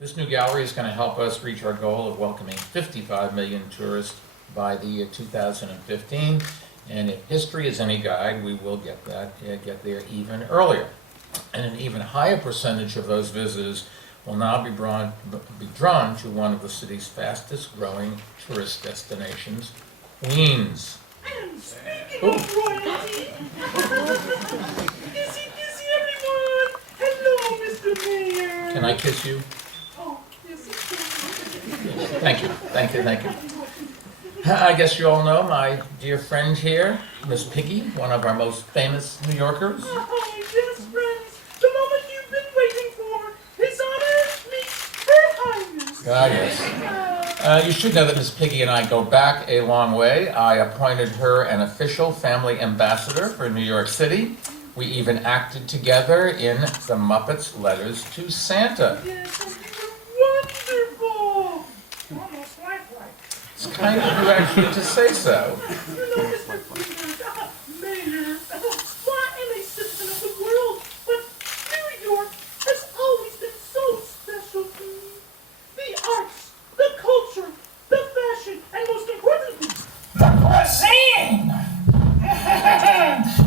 This new gallery is going to help us reach our goal of welcoming 55 million tourists by the year 2015. And if history is any guide, we will get there even earlier. And an even higher percentage of those visitors will now be drawn to one of the city's fastest growing tourist destinations, Queens. And speaking of royalty, kissy everyone! Hello, Mr. Mayor! Can I kiss you? Oh, yes, of course. Thank you. I guess you all know my dear friend here, Miss Piggy, one of our most famous New Yorkers. Oh, yes, friends. The moment you've been waiting for. His Honor meets Her Highness. Ah, yes. You should know that Miss Piggy and I go back a long way. I appointed her an official family ambassador for New York City. We even acted together in the Muppets Letters to Santa. Yes, and you were wonderful. Almost lifelike. It's kind of you actually to say so. You know, Mr. Bloomberg, Mayor, why am a citizen of the world? But New York has always been so special to me. The arts, the culture, the fashion, and most importantly, the cuisine!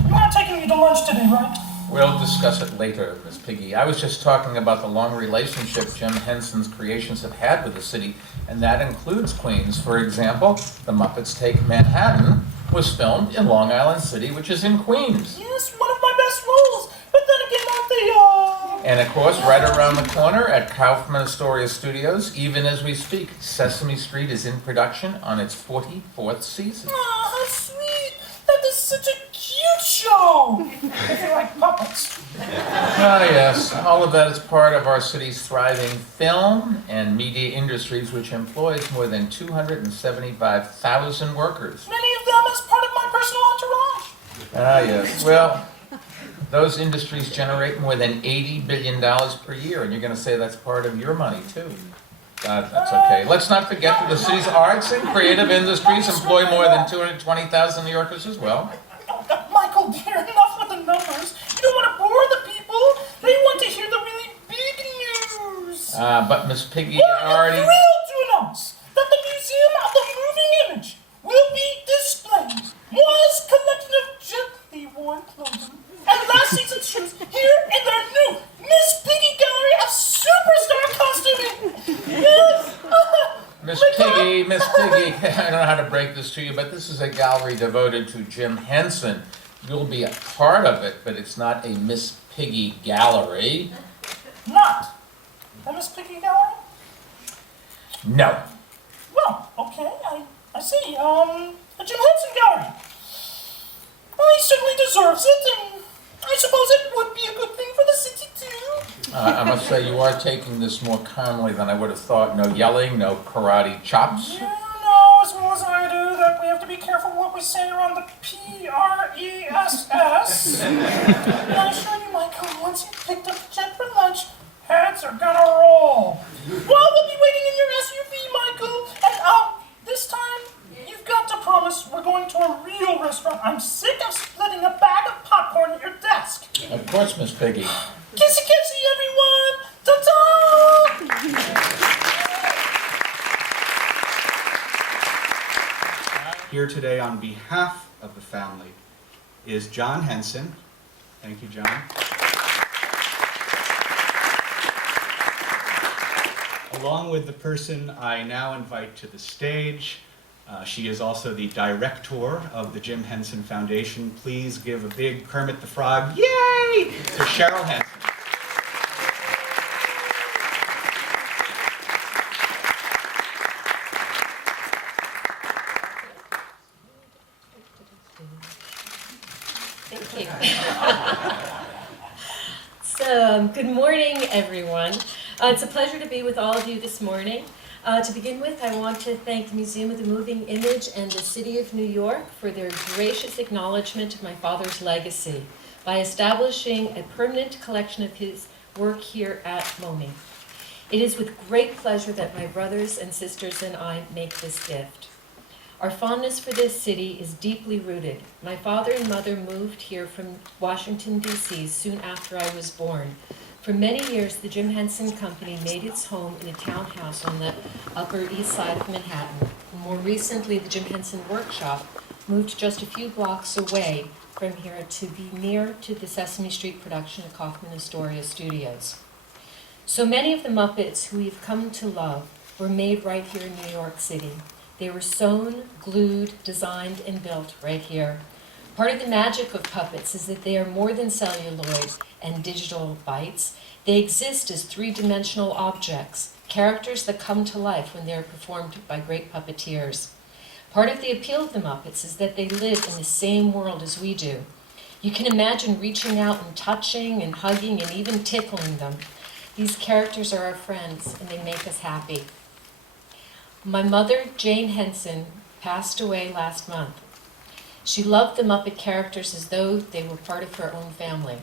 You aren't taking me to lunch today, right? We'll discuss it later, Miss Piggy. I was just talking about the long relationship Jim Henson's creations have had with the city, and that includes Queens. For example, The Muppets Take Manhattan was filmed in Long Island City, which is in Queens. Yes, one of my best roles, but then again, aren't they, And of course, right around the corner at Kaufman Astoria Studios, even as we speak, Sesame Street is in production on its 44th season. Oh, how sweet! That is such a cute show! If you like puppets. Ah, yes, all of that is part of our city's thriving film and media industries, which employs more than 275,000 workers. Many of them as part of my personal entourage. Ah, yes. Well, those industries generate more than $80 billion per year, and you're going to say that's part of your money, too. That's okay. Let's not forget that the city's arts and creative industries employ more than 220,000 New Yorkers as well. Michael, dear, enough with the numbers. You don't want to bore the people. They want to hear the really big news. But Miss Piggy I'm already... thrilled to announce that the Museum of the Moving Image will be displaying Moa's collection of gently worn clothing and last season's shoes here in their new Miss Piggy Gallery of Superstar Costuming. Yes. Miss Piggy, I don't know how to break this to you, but this is a gallery devoted to Jim Henson. You'll be a part of it, but it's not a Miss Piggy gallery. Not a Miss Piggy Gallery? No. Well, okay, I see. A Jim Henson Gallery. Well, he certainly deserves it, and I suppose it would be a good thing for the city, too. I must say you are taking this more calmly than I would have thought. No yelling, no karate chops. You know as well as I do that we have to be careful what we say around the P-R-E-S-S. And I assure you, Michael, once you've picked up the jet for lunch, heads are gonna roll. Well, we'll be waiting in your SUV, Michael. And, this time, you've got to promise we're going to a real restaurant. I'm sick of splitting a bag of popcorn at your desk. Of course, Miss Piggy. Kissy kissy, everyone! Ta-ta! Here today on behalf of the family is John Henson. Thank you, John. Along with the person I now invite to the stage, she is also the director of the Jim Henson Foundation. Please give a big Kermit the Frog, yay, to Cheryl Henson. Thank you. So, good morning, everyone. It's a pleasure to be with all of you this morning. To begin with, I want to thank the Museum of the Moving Image and the City of New York for their gracious acknowledgement of my father's legacy by establishing a permanent collection of his work here at MoMI. It is with great pleasure that my brothers and sisters and I make this gift. Our fondness for this city is deeply rooted. My father and mother moved here from Washington, D.C. soon after I was born. For many years, the Jim Henson Company made its home in a townhouse on the Upper East Side of Manhattan. More recently, the Jim Henson Workshop moved just a few blocks away from here to be near to the Sesame Street production of Kaufman Astoria Studios. So many of the Muppets who we've come to love were made right here in New York City. They were sewn, glued, designed, and built right here. Part of the magic of puppets is that they are more than celluloid and digital bytes. They exist as three-dimensional objects, characters that come to life when they are performed by great puppeteers. Part of the appeal of the Muppets is that they live in the same world as we do. You can imagine reaching out and touching and hugging and even tickling them. These characters are our friends, and they make us happy. My mother, Jane Henson, passed away last month. She loved the Muppet characters as though they were part of her own family.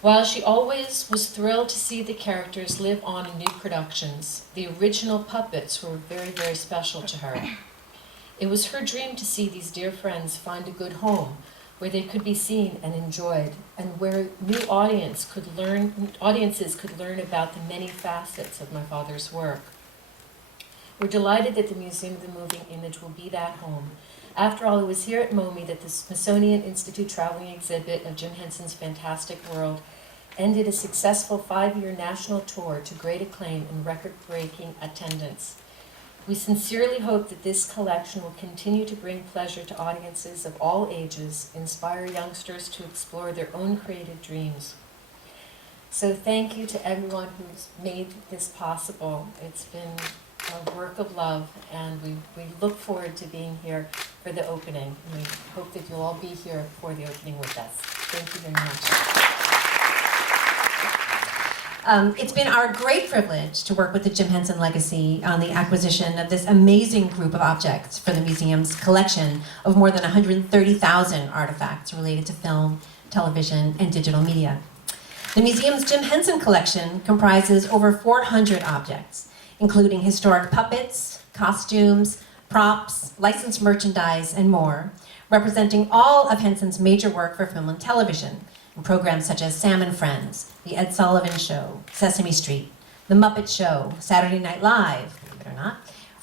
While she always was thrilled to see the characters live on in new productions, the original puppets were very, very special to her. It was her dream to see these dear friends find a good home where they could be seen and enjoyed, and where new audiences could learn about the many facets of my father's work. We're delighted that the Museum of the Moving Image will be that home. After all, it was here at MoMI that the Smithsonian Institute traveling exhibit of Jim Henson's Fantastic World ended a successful 5-year national tour to great acclaim and record-breaking attendance. We sincerely hope that this collection will continue to bring pleasure to audiences of all ages, inspire youngsters to explore their own creative dreams. So thank you to everyone who's made this possible. It's been a work of love, and we look forward to being here for the opening. We hope that you'll all be here for the opening with us. Thank you very much. It's been our great privilege to work with the Jim Henson Legacy on the acquisition of this amazing group of objects for the museum's collection of more than 130,000 artifacts related to film, television, and digital media. The museum's Jim Henson collection comprises over 400 objects, including historic puppets, costumes, props, licensed merchandise, and more, representing all of Henson's major work for film and television, in programs such as Sam and Friends, The Ed Sullivan Show, Sesame Street, The Muppet Show, Saturday Night Live, believe it or not,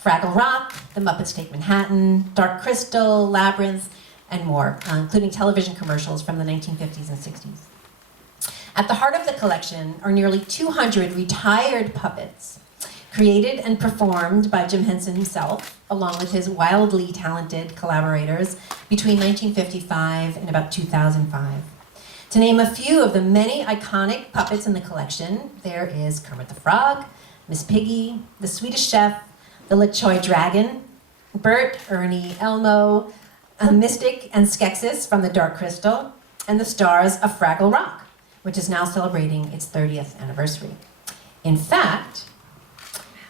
Fraggle Rock, The Muppets Take Manhattan, Dark Crystal, Labyrinth, and more, including television commercials from the 1950s and 60s. At the heart of the collection are nearly 200 retired puppets, created and performed by Jim Henson himself, along with his wildly talented collaborators between 1955 and about 2005. To name a few of the many iconic puppets in the collection, there is Kermit the Frog, Miss Piggy, the Swedish Chef, the LeChoy Dragon, Bert, Ernie, Elmo, Mystic, and Skeksis from the Dark Crystal, and the stars of Fraggle Rock, which is now celebrating its 30th anniversary. In fact,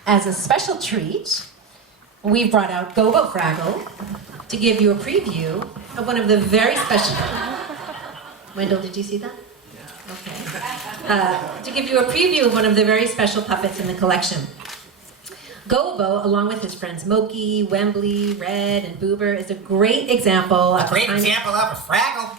as a special treat, we've brought out Gobo Fraggle to give you a preview of one of the very special... Wendell, did you see that? Yeah. Okay. To give you a preview of one of the very special puppets in the collection. Gobo, along with his friends Moki, Wembley, Red, and Boober, is a great example of a Fraggle.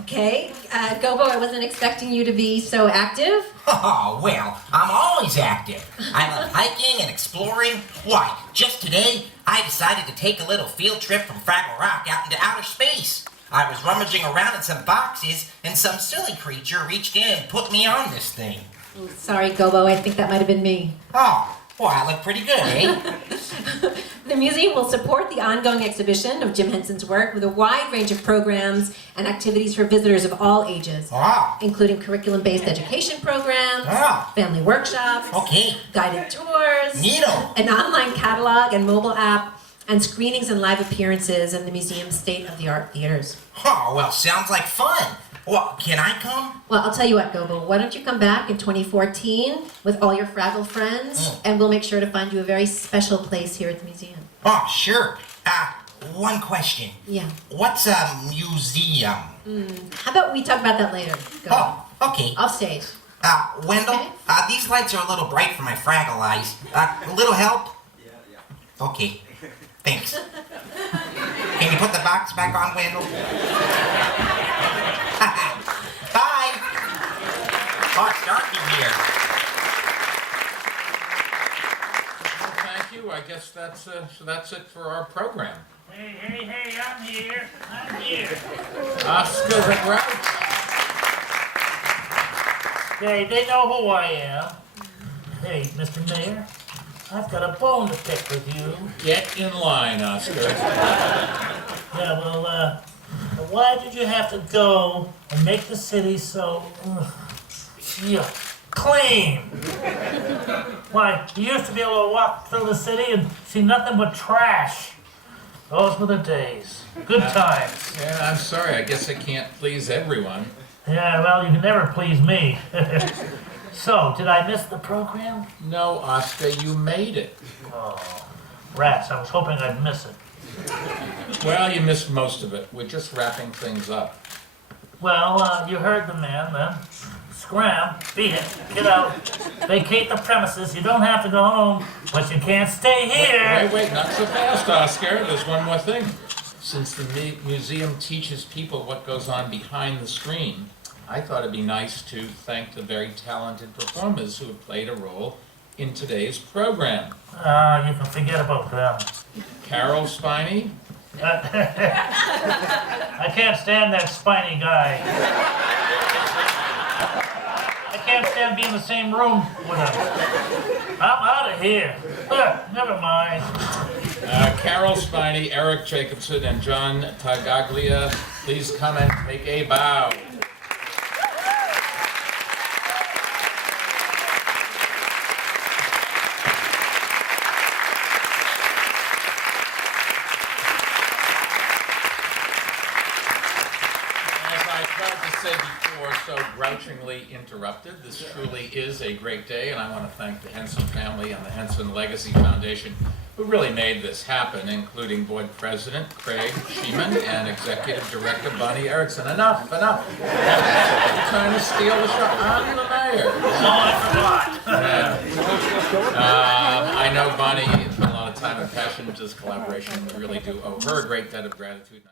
Okay, Gobo, I wasn't expecting you to be so active. Oh, well, I'm always active. I love hiking and exploring. Why, just today, I decided to take a little field trip from Fraggle Rock out into outer space. I was rummaging around in some boxes, and some silly creature reached in and put me on this thing. Oh, sorry, Gobo, I think that might have been me. Oh, well, I look pretty good, eh? The museum will support the ongoing exhibition of Jim Henson's work with a wide range of programs and activities for visitors of all ages, including curriculum-based education programs, family workshops, guided tours, Neato. An online catalog and mobile app, and screenings and live appearances in the museum's state-of-the-art theaters. Oh, well, sounds like fun. Well, can I come? Well, I'll tell you what, Gobo, why don't you come back in 2014 with all your Fraggle friends, and we'll make sure to find you a very special place here at the museum. Oh, sure. One question. Yeah. What's a museum? How about we talk about that later, Gobo? Oh, okay. Off stage. Wendell, Okay. These lights are a little bright for my Fraggle eyes. A little help? Yeah. Okay. Thanks. Can you put the box back on, Wendell? Bye. hot start here. Well, thank you. I guess that's it for our program. Hey, I'm here. Oscar the Grouch. Hey, they know who I am. Hey, Mr. Mayor, I've got a bone to pick with you. Get in line, Oscar. Yeah, well, why did you have to go and make the city so, clean? Why, you used to be able to walk through the city and see nothing but trash. Those were the days. Good times. Yeah, I'm sorry. I guess I can't please everyone. Yeah, well, you can never please me. So, did I miss the program? No, Oscar, you made it. Oh, rats, I was hoping I'd miss it. Well, you missed most of it. We're just wrapping things up. Well, you heard the man then. Scram, beat it, get out, vacate the premises. You don't have to go home, but you can't stay here. Wait, not so fast, Oscar. There's one more thing. Since the museum teaches people what goes on behind the screen, I thought it'd be nice to thank the very talented performers who have played a role in today's program. You can forget about them. Carol Spiney, I can't stand that spiny guy. I can't stand being in the same room with him. I'm out of here. Never mind. Carol Spiney, Eric Jacobson, and John Tagaglia, please come and take a bow. Said before, so grouchingly interrupted. This truly is a great day, and I want to thank the Henson family and the Henson Legacy Foundation who really made this happen, including Board President Craig Sheeman and Executive Director Bonnie Erickson. Enough. You're trying to steal the show. I'm the mayor. Oh, I forgot. I know Bonnie put a lot of time and passion into this collaboration. We really do owe her a great debt of gratitude.